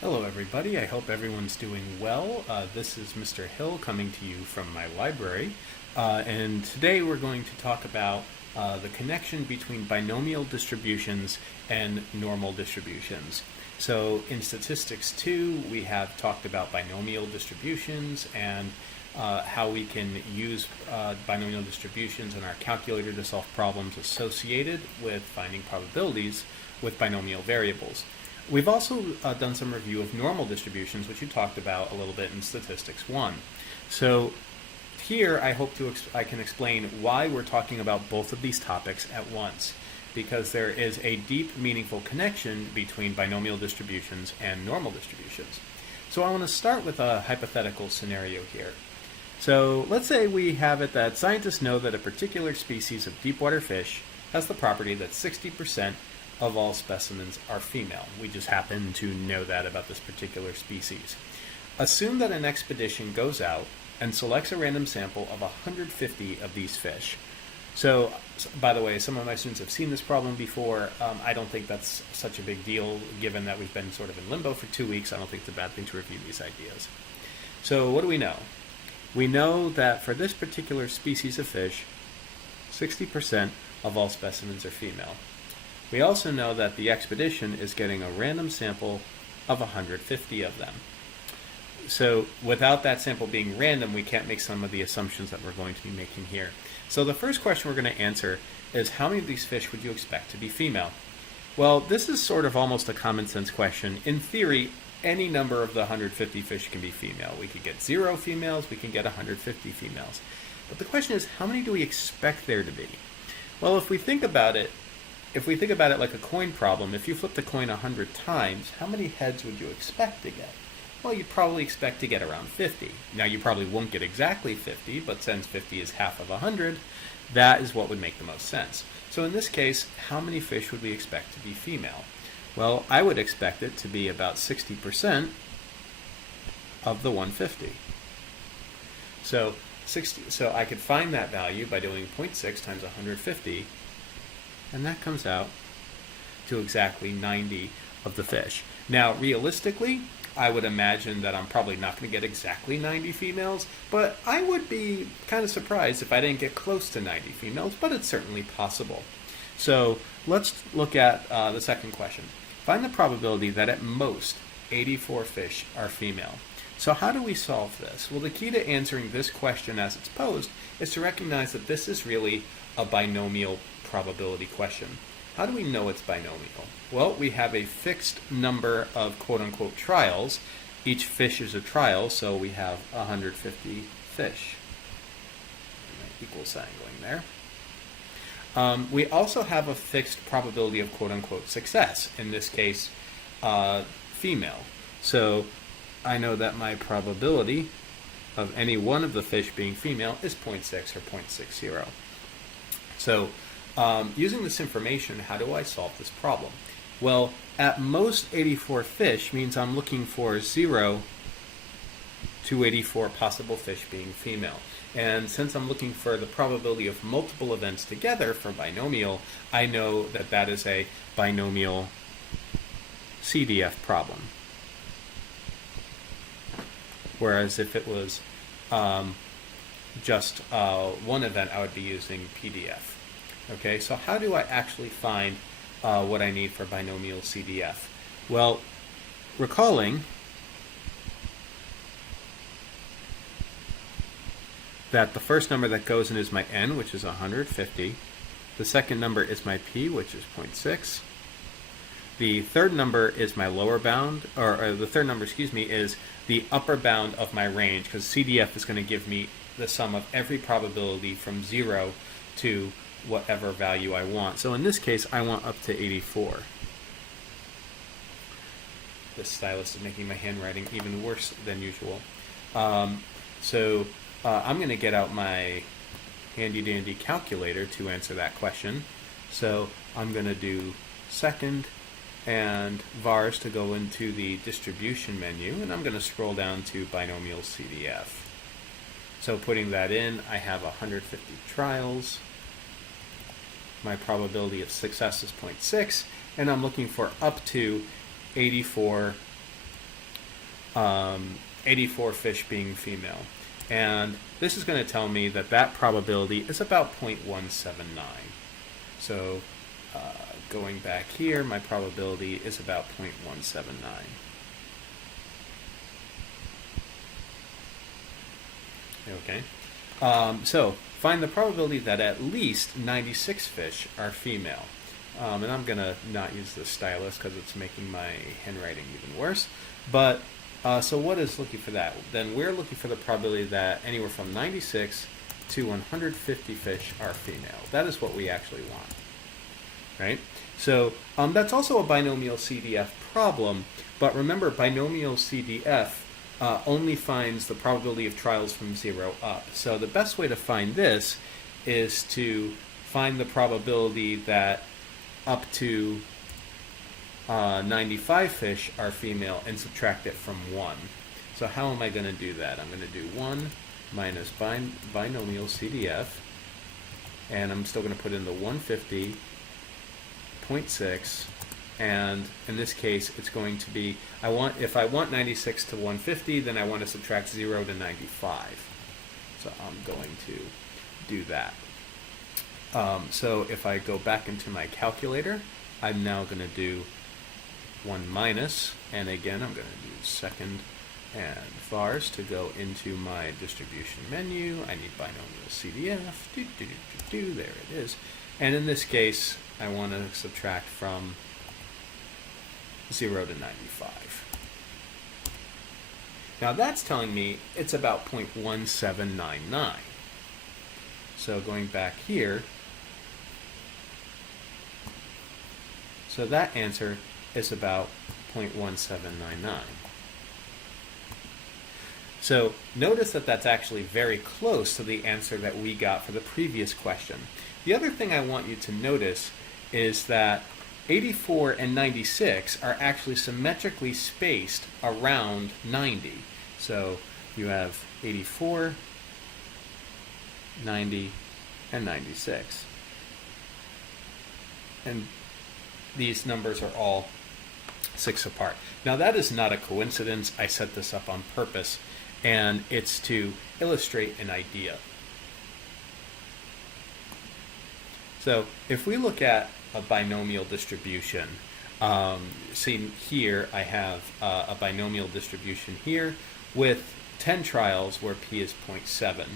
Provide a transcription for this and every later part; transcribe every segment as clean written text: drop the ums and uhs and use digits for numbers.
Hello, everybody. I hope everyone's doing well. This is Mr. Hill coming to you from my library. And today we're going to talk about the connection between binomial distributions and normal distributions. So in Statistics 2, we have talked about binomial distributions and how we can use binomial distributions in our calculator to solve problems associated with finding probabilities with binomial variables. We've also done some review of normal distributions, which you talked about a little bit in Statistics 1. So here I hope I can explain why we're talking about both of these topics at once, because there is a deep, meaningful connection between binomial distributions and normal distributions. So I want to start with a hypothetical scenario here. So let's say we have it that scientists know that a particular species of deepwater fish has the property that 60% of all specimens are female. We just happen to know that about this particular species. Assume that an expedition goes out and selects a random sample of 150 of these fish. So, by the way, some of my students have seen this problem before. I don't think that's such a big deal, given that we've been sort of in limbo for 2 weeks. I don't think it's a bad thing to review these ideas. So what do we know? We know that for this particular species of fish, 60% of all specimens are female. We also know that the expedition is getting a random sample of 150 of them. So without that sample being random, we can't make some of the assumptions that we're going to be making here. So the first question we're going to answer is, how many of these fish would you expect to be female? Well, this is sort of almost a common sense question. In theory, any number of the 150 fish can be female. We could get 0 females, we can get 150 females. But the question is, how many do we expect there to be? Well, if we think about it like a coin problem, if you flip the coin 100 times, how many heads would you expect to get? Well, you'd probably expect to get around 50. Now, you probably won't get exactly 50, but since 50 is half of 100, that is what would make the most sense. So in this case, how many fish would we expect to be female? Well, I would expect it to be about 60% of the 150. So I could find that value by doing 0.6 times 150, and that comes out to exactly 90 of the fish. Now, realistically, I would imagine that I'm probably not going to get exactly 90 females, but I would be kind of surprised if I didn't get close to 90 females, but it's certainly possible. So let's look at the second question. Find the probability that at most 84 fish are female. So how do we solve this? Well, the key to answering this question as it's posed is to recognize that this is really a binomial probability question. How do we know it's binomial? Well, we have a fixed number of quote-unquote trials. Each fish is a trial, so we have 150 fish. Equal sign going there. We also have a fixed probability of quote-unquote success, in this case, female. So I know that my probability of any one of the fish being female is 0.6 or 0.60. So using this information, how do I solve this problem? Well, at most 84 fish means I'm looking for 0 to 84 possible fish being female. And since I'm looking for the probability of multiple events together for binomial, I know that that is a binomial CDF problem. Whereas if it was just one event, I would be using PDF. Okay, so how do I actually find what I need for binomial CDF? Well, recalling that the first number that goes in is my n, which is 150. The second number is my p, which is 0.6. The third number is my lower bound, or the third number, is the upper bound of my range, because CDF is going to give me the sum of every probability from 0 to whatever value I want. So in this case, I want up to 84. This stylus is making my handwriting even worse than usual. So I'm going to get out my handy-dandy calculator to answer that question. So I'm going to do second and vars to go into the distribution menu, and I'm going to scroll down to binomial CDF. So putting that in, I have 150 trials. My probability of success is 0.6, and I'm looking for up to 84 84 fish being female. And this is going to tell me that that probability is about 0.179. So going back here, my probability is about 0.179. Okay. So find the probability that at least 96 fish are female. And I'm going to not use the stylus because it's making my handwriting even worse. But so what is looking for that? Then we're looking for the probability that anywhere from 96 to 150 fish are female. That is what we actually want, right? So that's also a binomial CDF problem, but remember binomial CDF only finds the probability of trials from 0 up. So the best way to find this is to find the probability that up to 95 fish are female and subtract it from 1. So how am I going to do that? I'm going to do 1 minus binomial CDF, and I'm still going to put in the 150, 0.6, and in this case it's going to be, if I want 96 to 150, then I want to subtract 0 to 95. So I'm going to do that. So if I go back into my calculator, I'm now going to do 1 minus, and again I'm going to do second and vars to go into my distribution menu. I need binomial CDF, there it is. And in this case, I want to subtract from 0 to 95. Now that's telling me it's about 0.1799. So going back here, so that answer is about 0.1799. So notice that that's actually very close to the answer that we got for the previous question. The other thing I want you to notice is that 84 and 96 are actually symmetrically spaced around 90. So you have 84, 90, and 96. And these numbers are all 6 apart. Now that is not a coincidence. I set this up on purpose, and it's to illustrate an idea. So if we look at a binomial distribution, see here I have a binomial distribution here with 10 trials where p is 0.7.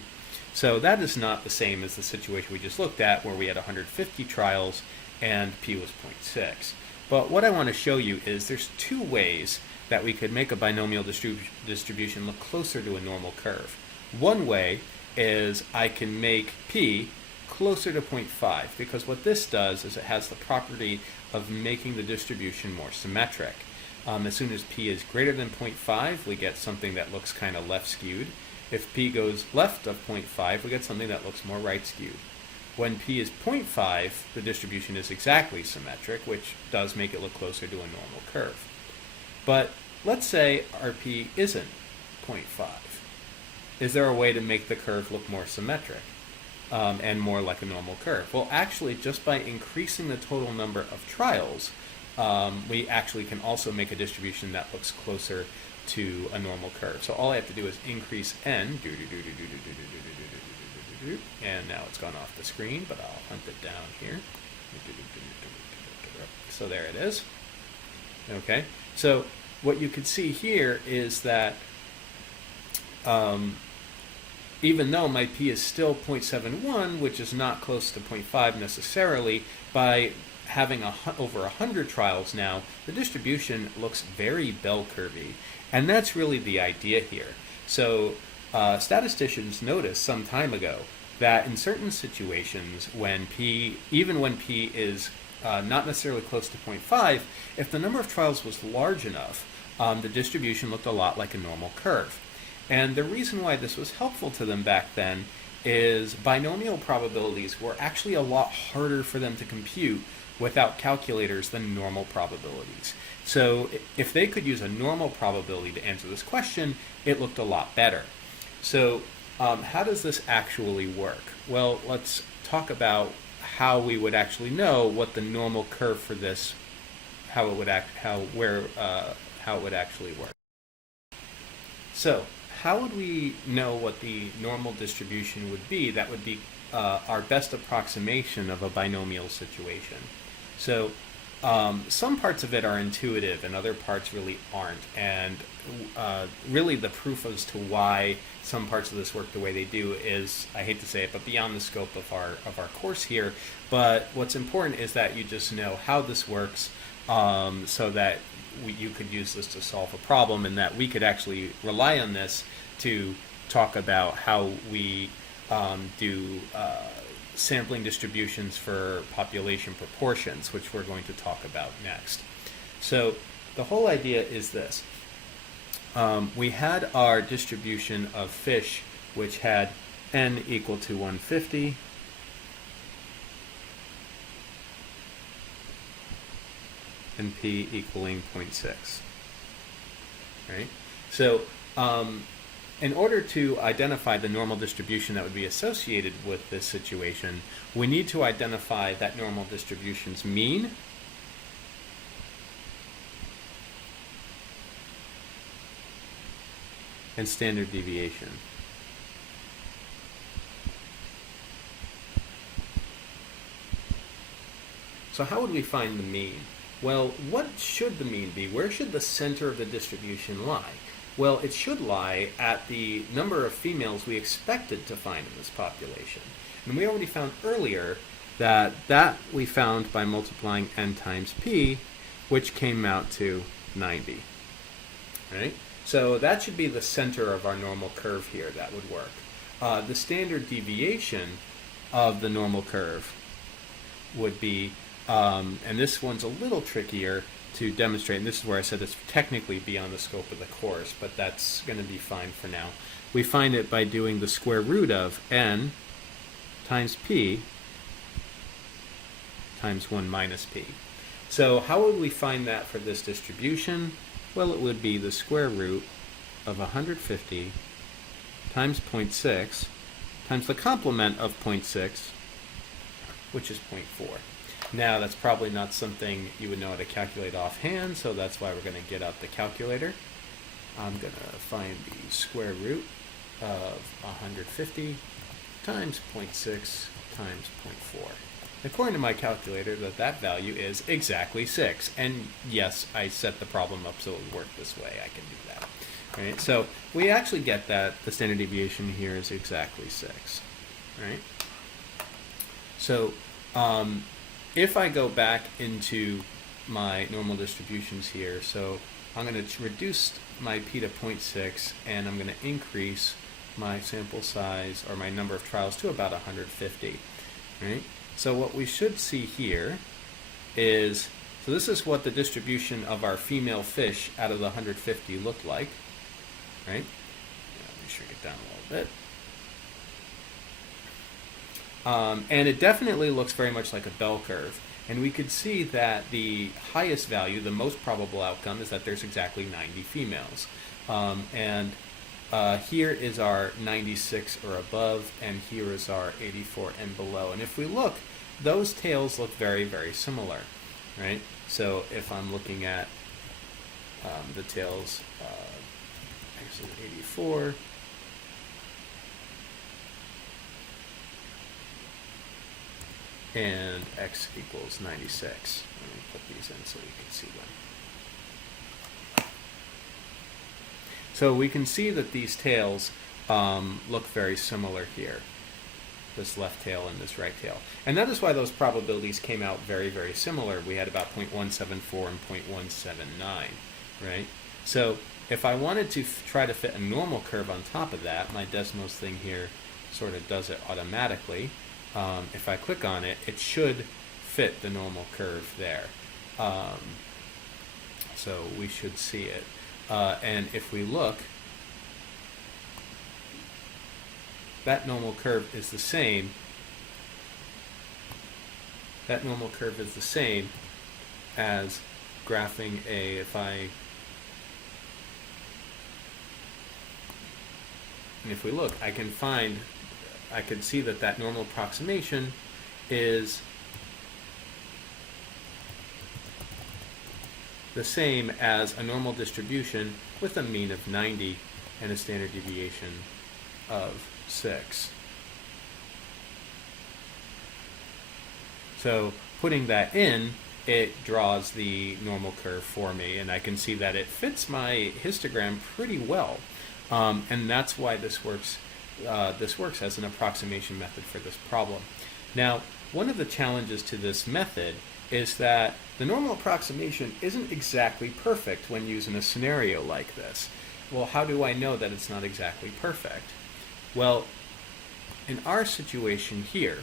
So that is not the same as the situation we just looked at where we had 150 trials and p was 0.6. But what I want to show you is there's 2 ways that we could make a binomial distribution look closer to a normal curve. One way is I can make p closer to 0.5, because what this does is it has the property of making the distribution more symmetric. As soon as p is greater than 0.5, we get something that looks kind of left skewed. If p goes left of 0.5, we get something that looks more right skewed. When p is 0.5, the distribution is exactly symmetric, which does make it look closer to a normal curve. But let's say our p isn't 0.5. Is there a way to make the curve look more symmetric and more like a normal curve? Well, actually, just by increasing the total number of trials, we actually can also make a distribution that looks closer to a normal curve. So all I have to do is increase n, and now it's gone off the screen, but I'll hunt it down here. So there it is. Okay, so what you can see here is that even though my p is still 0.71, which is not close to 0.5 necessarily, by having over 100 trials now, the distribution looks very bell curvy. And that's really the idea here. So statisticians noticed some time ago that in certain situations, even when p is not necessarily close to 0.5, if the number of trials was large enough, the distribution looked a lot like a normal curve. And the reason why this was helpful to them back then is binomial probabilities were actually a lot harder for them to compute without calculators than normal probabilities. So if they could use a normal probability to answer this question, it looked a lot better. So how does this actually work? Well, let's talk about how we would actually know what the normal curve for this, how it would actually work. So how would we know what the normal distribution would be? That would be our best approximation of a binomial situation. So some parts of it are intuitive and other parts really aren't. And really the proof as to why some parts of this work the way they do is, I hate to say it, but beyond the scope of our course here. But what's important is that you just know how this works, so that you could use this to solve a problem, and that we could actually rely on this to talk about how we do sampling distributions for population proportions, which we're going to talk about next. So the whole idea is this. We had our distribution of fish, which had n equal to 150, and p equaling 0.6. Right? So in order to identify the normal distribution that would be associated with this situation, we need to identify that normal distribution's mean, and standard deviation. So how would we find the mean? Well, what should the mean be? Where should the center of the distribution lie? Well, it should lie at the number of females we expected to find in this population. And we already found earlier that we found by multiplying n times p, which came out to 90. Right? So that should be the center of our normal curve here. That would work. The standard deviation of the normal curve would be, and this one's a little trickier to demonstrate, and this is where I said it's technically beyond the scope of the course, but that's going to be fine for now. We find it by doing the square root of n times p times 1 minus p. So how would we find that for this distribution? Well, it would be the square root of 150 times 0.6 times the complement of 0.6, which is 0.4. Now, that's probably not something you would know how to calculate offhand, so that's why we're going to get out the calculator. I'm going to find the square root of 150 times 0.6 times 0.4. According to my calculator, that value is exactly 6. And yes, I set the problem up so it would work this way. I can do that. Right? So we actually get that the standard deviation here is exactly 6. Right? So if I go back into my normal distributions here, so I'm going to reduce my p to 0.6, and I'm going to increase my sample size, or my number of trials, to about 150. Right? So what we should see here is, so this is what the distribution of our female fish out of the 150 looked like. Right? Let me shrink it down a little bit. And it definitely looks very much like a bell curve. And we could see that the highest value, the most probable outcome, is that there's exactly 90 females. Here is our 96 or above, and here is our 84 and below. And if we look, those tails look very, very similar, right? So if I'm looking at the tails, actually 84, and x equals 96. Let me put these in so you can see them. So we can see that these tails look very similar here, this left tail and this right tail. And that is why those probabilities came out very, very similar. We had about 0.174 and 0.179, right? So if I wanted to try to fit a normal curve on top of that, my Desmos thing here sort of does it automatically. If I click on it, it should fit the normal curve there. So we should see it. And if we look, that normal curve is the same. That normal curve is the same as graphing and if we look, I could see that that normal approximation is the same as a normal distribution with a mean of 90 and a standard deviation of 6. So putting that in, it draws the normal curve for me, and I can see that it fits my histogram pretty well. And that's why this works as an approximation method for this problem. Now, one of the challenges to this method is that the normal approximation isn't exactly perfect when used in a scenario like this. Well, how do I know that it's not exactly perfect? Well, in our situation here,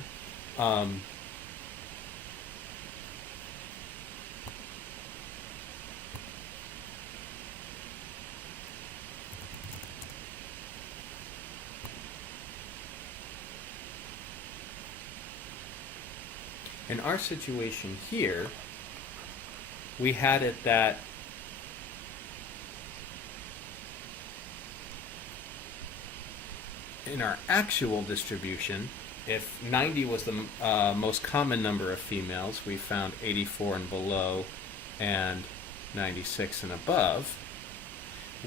we had it that in our actual distribution, if 90 was the most common number of females, we found 84 and below and 96 and above.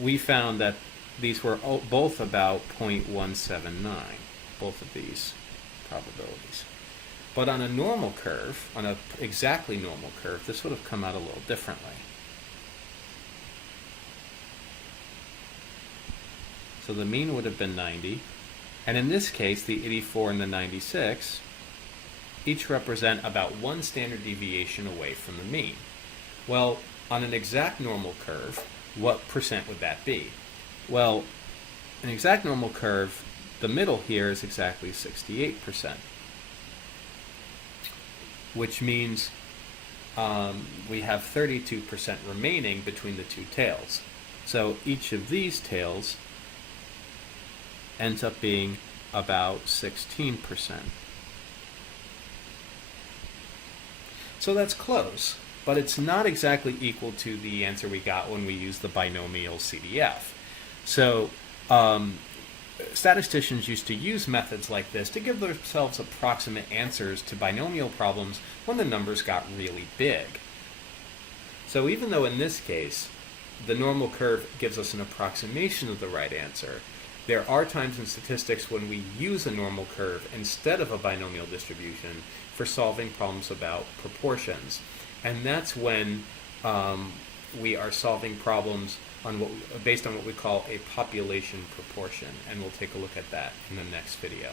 We found that these were both about 0.179, both of these probabilities. But on a normal curve, on an exactly normal curve, this would have come out a little differently. So the mean would have been 90. And in this case, the 84 and the 96 each represent about 1 standard deviation away from the mean. Well, on an exact normal curve, what percent would that be? Well, an exact normal curve, the middle here is exactly 68%. Which means we have 32% remaining between the two tails. So each of these tails ends up being about 16%. So that's close, but it's not exactly equal to the answer we got when we used the binomial CDF. So statisticians used to use methods like this to give themselves approximate answers to binomial problems when the numbers got really big. So even though in this case the normal curve gives us an approximation of the right answer, there are times in statistics when we use a normal curve instead of a binomial distribution for solving problems about proportions. And that's when we are solving problems based on what we call a population proportion, and we'll take a look at that in the next video.